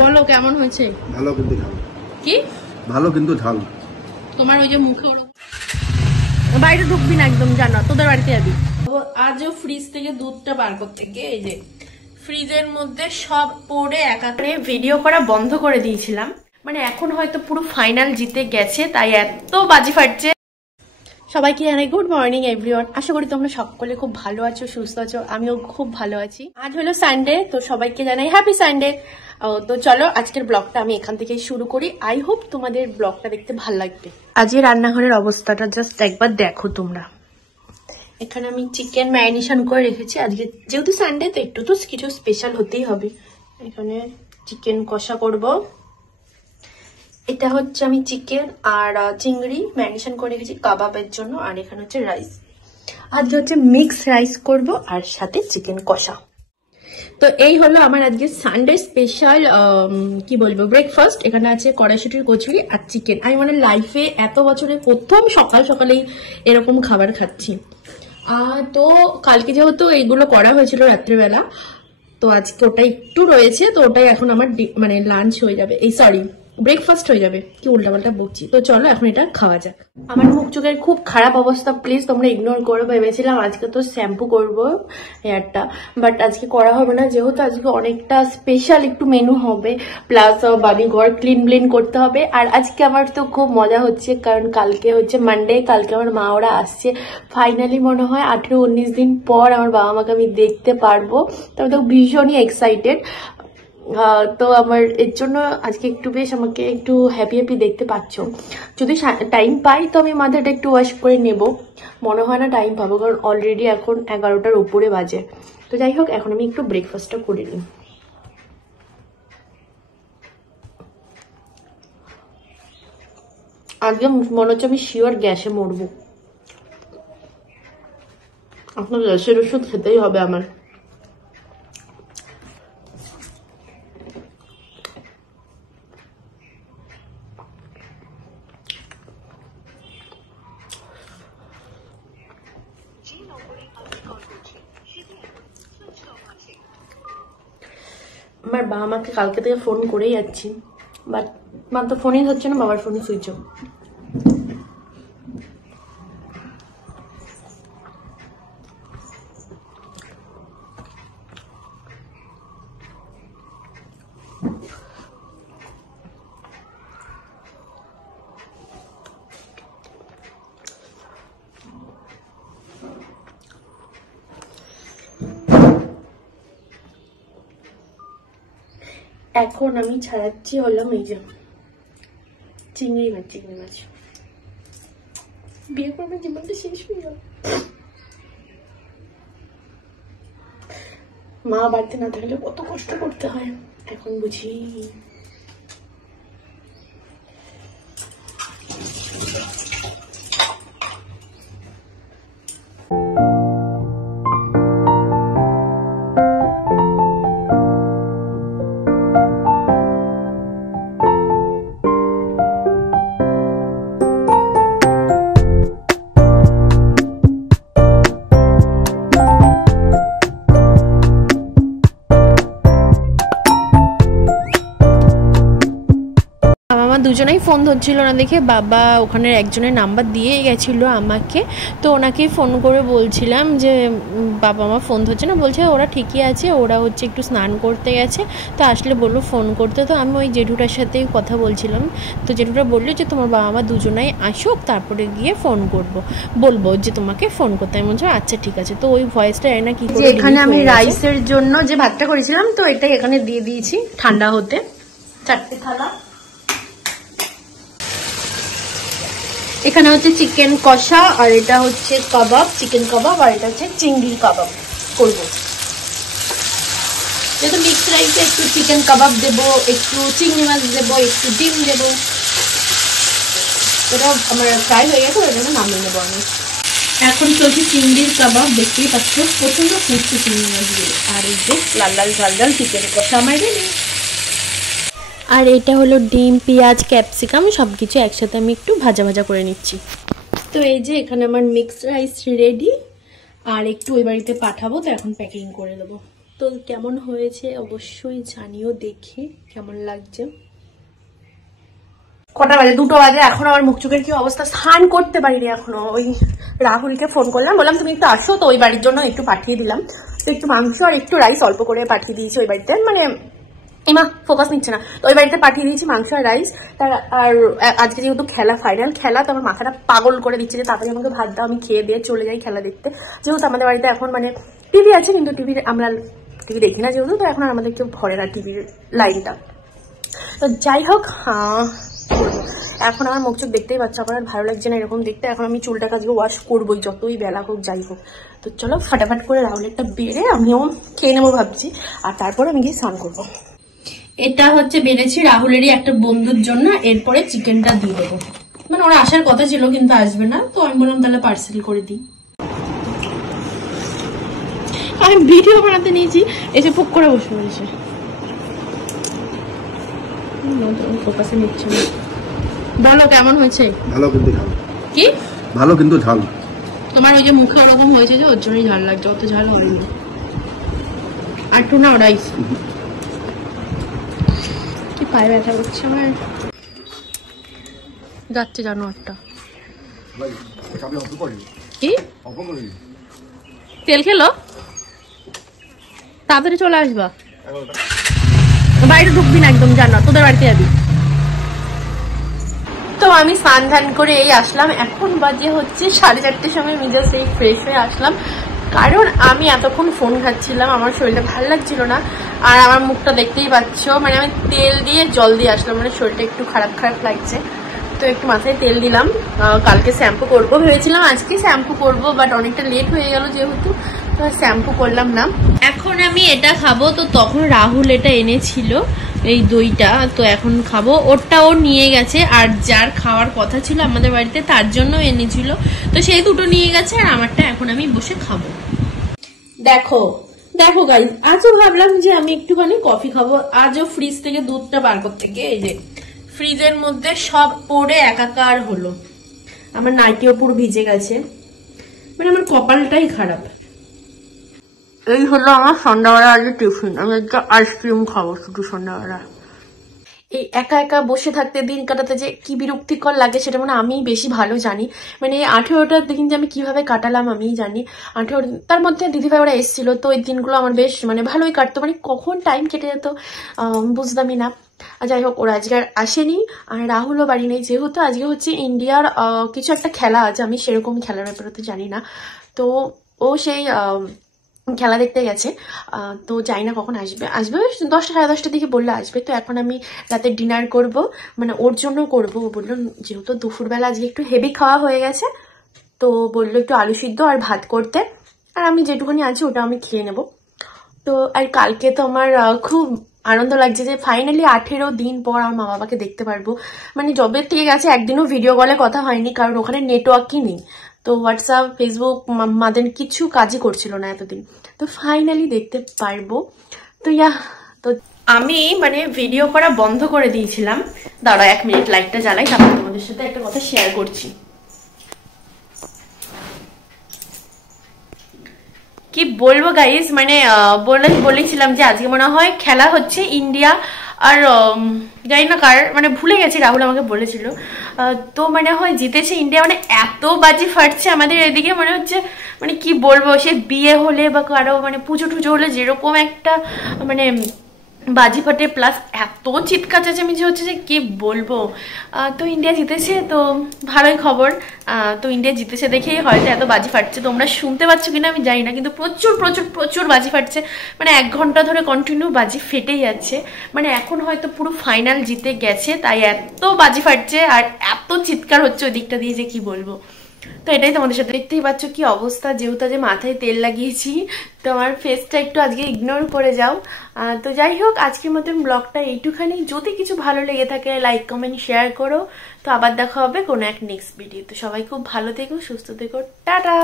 বলো কেমন হয়েছে? ভালো কিন্তু ঝাল। কি ভালো কিন্তু ঝাল। তোমার ওই যে মুখে বাইরে ঢুকবি না একদম, জানো তোদের বাড়িতে যাবি। আজও ফ্রিজ থেকে দুধটা বার করতে গিয়ে এই যে ফ্রিজের মধ্যে সব পড়ে একাকারে ভিডিও করা বন্ধ করে দিয়েছিলাম। মানে এখন হয়তো পুরো ফাইনাল জিতে গেছে তাই এত বাজি ফাটছে। সবাইকে জানাই গুড মর্নিং এভরিওয়ান। আশা করি তোমরা সকলে খুব ভালো আছো, সুস্থ আছো। আমিও খুব ভালো আছি। আজ হলো সানডে, তো সবাইকে জানাই হ্যাপি সানডে। তো চলো আজকের ব্লগটা আমি এখান থেকে শুরু করি। আই হোপ তোমাদের ব্লগটা দেখতে ভালো লাগবে। আজকে রান্নাঘরের অবস্থাটা জাস্ট একবার দেখো তোমরা। এখানে আমি চিকেন ম্যারিনেশন করে রেখেছি। আজকে যেহেতু সানডে তো একটু তো কিছু স্পেশাল হতেই হবে। এখানে চিকেন কষা করব। এটা হচ্ছে আমি চিকেন আর চিংড়ি ম্যারিনেশন করে রেখেছি কাবাবের জন্য। আর এখানে হচ্ছে রাইস। আজকে হচ্ছে মিক্স রাইস করব আর সাথে চিকেন কষা। তো এই হলো আমার আজকে সানডে স্পেশাল কি বলবো ব্রেকফাস্ট। এখানে আছে কড়াইশুটির কচুরি আর চিকেন। আমি মানে লাইফে এত বছরে প্রথম সকাল সকালেই এরকম খাবার খাচ্ছি। তো কালকে যেহেতু এইগুলো করা হয়েছিল রাত্রিবেলা, তো আজকে ওটা একটু রয়েছে, তো ওটাই এখন আমার মানে লাঞ্চ হয়ে যাবে, এই সরি ব্রেকফাস্ট হয়ে যাবে। কি উল্টাপাল্টা বকছি। তো চলো এখন এটা খাওয়া যাক। আমার মুখ চোখের খুব খারাপ অবস্থা, প্লিজ তোমরা ইগনোর করো। ভেবেছিলাম আজকে তো শ্যাম্পু করবো হেয়ারটা, বাট আজকে করা হবে না, যেহেতু আজকে অনেকটা স্পেশাল একটু মেনু হবে, প্লাস বাড়ি ঘর ক্লিন করতে হবে। আর আজকে আমার তো খুব মজা হচ্ছে, কারণ কালকে হচ্ছে মানডে, কালকে আমার মা ওরা আসছে। ফাইনালি মনে হয় 18-19 দিন পর আমার বাবা মাকে আমি দেখতে পারবো। তবে তো ভীষণই এক্সাইটেড। তো আমার এর জন্য আজকে একটু বেশ আমাকে একটু হ্যাপি দেখতে পাচ্ছ। যদি টাইম পাই তো আমি মাথাটা একটু ওয়াশ করে নেব। মনে হয় না টাইম পাবো, কারণ অলরেডি এখন 11টার উপরে বাজে। তো যাই হোক এখন আমি একটু ব্রেকফাস্টটা করে নিই। আজকে মনে হচ্ছে আমি শিওর গ্যাসে মরবো। আপনার গ্যাসের ওষুধ খেতেই হবে আমার। আমার বাবা মাকে কালকে থেকে ফোন করেই যাচ্ছি, বাট মা তো ফোনই হচ্ছে না, বাবার ফোনই সুইচ অফ। এখন আমি ছাড়াচ্ছি হলাম এই যে চিংড়ি মাছ। বিয়ে করবে জীবনটা শেষ হয়ে গেল। মা বাড়িতে না থাকলে কত কষ্ট করতে হয় এখন বুঝি। দুজনেই ফোন ধরছিল না দেখে বাবা ওখানের একজনের নাম্বার দিয়ে গেছিলো আমাকে। তো ওনাকেই ফোন করে বলছিলাম যে বাবা আমার ফোন ধরছে না। বলছে ওরা ঠিকই আছে, ওরা হচ্ছে একটু স্নান করতে গেছে, তো আসলে বললো ফোন করতে। তো আমি ওই জেঠুটার সাথেই কথা বলছিলাম। তো জেঠুটা বললো যে তোমার বাবা মা দুজনাই আসুক, তারপরে গিয়ে ফোন বলবো যে তোমাকে ফোন করতে। আমি বলছি আচ্ছা ঠিক আছে। তো ওই ভয়েসটা না কি করে এখানে আমি রাইসের জন্য যে ভাতটা করেছিলাম, তো এটাই এখানে দিয়ে দিয়েছি ঠান্ডা হতে। 4টে থালা। এখানে হচ্ছে চিকেন কষা, আর এটা হচ্ছে কাবাব, চিকেন কাবাব, আর এটা হচ্ছে চিংড়ির কাবাব করবো। যেহেতু মিক্স রাইসে একটু চিকেন কাবাব দেবো, একটু চিংড়ি মাছ দেবো, একটু ডিম দেবো। এটা আমার ফ্রাই হয়ে গেছে, ওই জন্য নামিয়ে নেবো আমি। এখন চলছে চিংড়ির কাবাব, দেখতেই পাচ্ছ প্রচন্ড ফুটছে চিংড়ি মাছগুলো। আর এই যে লাল লাল চিকেন কষা আমার রেডি। আর এটা হলো ডিম, পেঁয়াজ, ক্যাপসিকাম সবকিছু একসাথে আমি একটু ভাজা করে নিচ্ছি। তো এই যে এখানে আমার মিক্সড রাইস রেডি। আর একটু ওই বাড়িতে পাঠাবো, তো এখন প্যাকিং করে দেবো। তো কেমন হয়েছে অবশ্যই জানিও, দেখি কেমন লাগছে। কটা বাজে? 2টো বাজে। এখন আমার মুখ চোখের কি অবস্থা, স্নান করতে পারিনি এখনো। ওই রাহুলকে ফোন করলাম, বললাম তুমি একটু আসো, তো ওই বাড়ির জন্য একটু পাঠিয়ে দিলাম। তো একটু মাংস আর একটু রাইস অল্প করে পাঠিয়ে দিয়েছি ওই বাড়িতে, মানে এমা ফোকাস নিচ্ছে না, তো ওই বাড়িতে পাঠিয়ে দিয়েছি মাংস আর রাইস। আর আজকে যেহেতু খেলা, ফাইনাল খেলা, তো আমার মাথাটা পাগল করে দিচ্ছে যে তাড়াতাড়ি আমাকে ভাত দাও, আমি খেয়ে দিয়ে চলে যাই খেলা দেখতে। যেহেতু আমাদের বাড়িতে এখন মানে টিভি আছে, কিন্তু আমরা টিভি দেখি না যেহেতু, তো এখন আর আমাদের কেউ ভরে না টিভির লাইনটা। তো যাই হোক, এখন আমার মুখ চোখ দেখতেই পাচ্ছ, আমার আর ভালো লাগছে না এরকম দেখতে। এখন আমি চুলটাকে আজকে ওয়াশ করবোই, যতই বেলা হোক যাই হোক। তো চলো ফাটাফাট করে রাহুলেরটা বেড়ে আমিও খেয়ে নেবো ভাবছি, আর তারপর আমি গিয়ে স্নান করবো। এটা হচ্ছে বেড়েছি রাহুলেরই একটা বন্ধুর জন্য, এরপরে চিকেনটা দিয়ে দেবো। মানে ওরা আসার কথা ছিল কিন্তু আসবে না, তো আমি বললাম তাহলে পার্সেল করে দিই। আমি ভিডিও বানাতে নিয়েছি, এসে পুক করে বসে পড়েছে, ফোকাসে নিচ্ছে না। বলো কেমন হয়েছে? ভালো কিন্তু ঝাল। কি ভালো কিন্তু ঝাল? তোমার ওই যে মুখে ওরকম হয়েছে যে ওর জন্যই ঝাল লাগছে, অত ঝাল হয়নি। আর টু না রাইস কি পায়ে ব্যথা করছে আমার, যাচ্ছে জানোয়ারটা। কি তেল খেলো? তাড়াতাড়ি চলে আসবা, বাইরে ঢুকবি না একদম, জানো তোদের বাড়িতে যাবি। তো আমি স্নান ধান করে এই আসলাম, এখন বাজে হচ্ছে 4:30 সময় মিজে সেই ফ্রেশ হয়ে আসলাম, কারণ আমি এতক্ষণ ফোন খাচ্ছিলাম, আমার শরীরটা ভালো লাগছিল না। আর আমার মুখটা দেখতেই পাচ্ছ, মানে আমি তেল দিয়ে জল দিয়ে আসলাম, মানে শরীরটা একটু খারাপ খারাপ লাগছে। তো একটু মাথায় তেল দিলাম, কালকে শ্যাম্পু করবো ভেবেছিলাম, আজকে শ্যাম্পু করবো, বাট অনেকটা লেট হয়ে গেল যেহেতু, তো শ্যাম্পু করলাম না। এখন আমি এটা খাবো, তো তখন রাহুল এটা এনেছিল এই দইটা, তো এখন খাবো। ওরটা ও নিয়ে গেছে, আর যার খাওয়ার কথা ছিল আমাদের বাড়িতে তার জন্য এনেছিল, তো সেই দুটো নিয়ে গেছে, আর আমারটা এখন আমি বসে খাবো। দেখো দেখো গাইস, আজও ভাবলাম যে আমি একটুখানি কফি খাবো, আজও ফ্রিজ থেকে দুধটা বার করতে গিয়ে এই যে ফ্রিজের মধ্যে সব পড়ে একাকার হলো, আমার নাইটিও পুরো ভিজে গেছে, মানে আমার কপালটাই খারাপ। এই হলো আমার সন্ধ্যাবেলা আজকে টিফিন, আমি একটা আইসক্রিম খাবো শুধু সন্ধ্যাবেলা। এই একা একা বসে থাকতে দিন কাটাতে যে কি বিরক্তিকর লাগে সেটা মানে আমি বেশি ভালো জানি। মানে 18টা দিন যে আমি কিভাবে কাটালাম আমিই জানি। 18 তার মধ্যে দিদিভাই ওরা এসেছিল, তো এই দিনগুলো আমার বেশ মানে ভালোই কাটতো, মানে কখন টাইম কেটে যেত বুঝতামই না। যাই হোক, ওরা আজকে আর আসেনি, আর রাহুলও বাড়ি নেই, যেহেতু আজকে হচ্ছে ইন্ডিয়ার কিছু একটা খেলা আছে, আমি সেরকম খেলার ব্যাপারে তো জানি না। তো ও সেই খেলা দেখতে গেছে, তো জানি না কখন আসবে, 10টা সাড়ে 10টার দিকে বললে আসবে। তো এখন আমি রাতে ডিনার করব, মানে ওর জন্য করবো। ও বললো যেহেতু দুপুরবেলা আজকে একটু হেভি খাওয়া হয়ে গেছে, তো বললো একটু আলু সিদ্ধ আর ভাত করতে, আর আমি যেটুকুনি আছি ওটা আমি খেয়ে নেব। তো আর কালকে তো আমার খুব আনন্দ লাগছে যে ফাইনালি 18 দিন পর আমার মা বাবাকে দেখতে পারবো। মানে জবের থেকে গেছে, একদিনও ভিডিও কলে কথা হয়নি, কারণ ওখানে নেটওয়ার্কই নেই, তো হোয়াটসঅ্যাপ ফেসবুক মাদের কিছু কাজই করছিল না এতদিন, তো ফাইনালি দেখতে পারবো। তো তো আমি মানে ভিডিও করা বন্ধ করে দিয়েছিলাম, দাঁড়া 1 মিনিট লাইটটা জ্বালাই, তারপর তোমাদের সাথে একটা কথা শেয়ার করছি। কি বলবো গাইস, মানে বলেছিলাম যে আজকে মনে হয় খেলা হচ্ছে ইন্ডিয়া আর জানি না কার, মানে ভুলে গেছি, রাহুল আমাকে বলেছিল। তো মানে হয় জিতেছে ইন্ডিয়া, মানে এত বাজি ফাটছে আমাদের এদিকে, মনে হচ্ছে মানে কি বলবো, সে বিয়ে হলে বা কারো মানে পুজো টুজো হলে যেরকম একটা মানে বাজি ফাটে, প্লাস এত চিৎকার চেঁচামেচি হচ্ছে যে কি বলবো। তো ইন্ডিয়া জিতেছে, তো ভালোই খবর। তো ইন্ডিয়া জিতেছে দেখেই হয়তো এত বাজি ফাটছে, তোমরা শুনতে পাচ্ছ কিনা আমি জানি না, কিন্তু প্রচুর প্রচুর প্রচুর বাজি ফাটছে, মানে 1 ঘন্টা ধরে কন্টিনিউ বাজি ফেটেই যাচ্ছে। মানে এখন হয়তো পুরো ফাইনাল জিতে গেছে, তাই এত বাজি ফাটছে আর এত চিৎকার হচ্ছে ওই দিকটা দিয়ে যে কি বলবো। তো এটাই তোমাদের সাথে, দেখতেই পাচ্ছ কি অবস্থা, যেহেতু যে মাথায় তেল লাগিয়েছি, তো আমার ফেসটা একটু আজকে ইগনোর করে যাও। তো যাই হোক, আজকের মতন ব্লগটা এইটুখানি। যদি কিছু ভালো লেগে থাকে লাইক কমেন্ট শেয়ার করো। তো আবার দেখা হবে কোনো এক নেক্সট ভিডিও। তো সবাই খুব ভালো থেকো, সুস্থ থেকো, টাটা।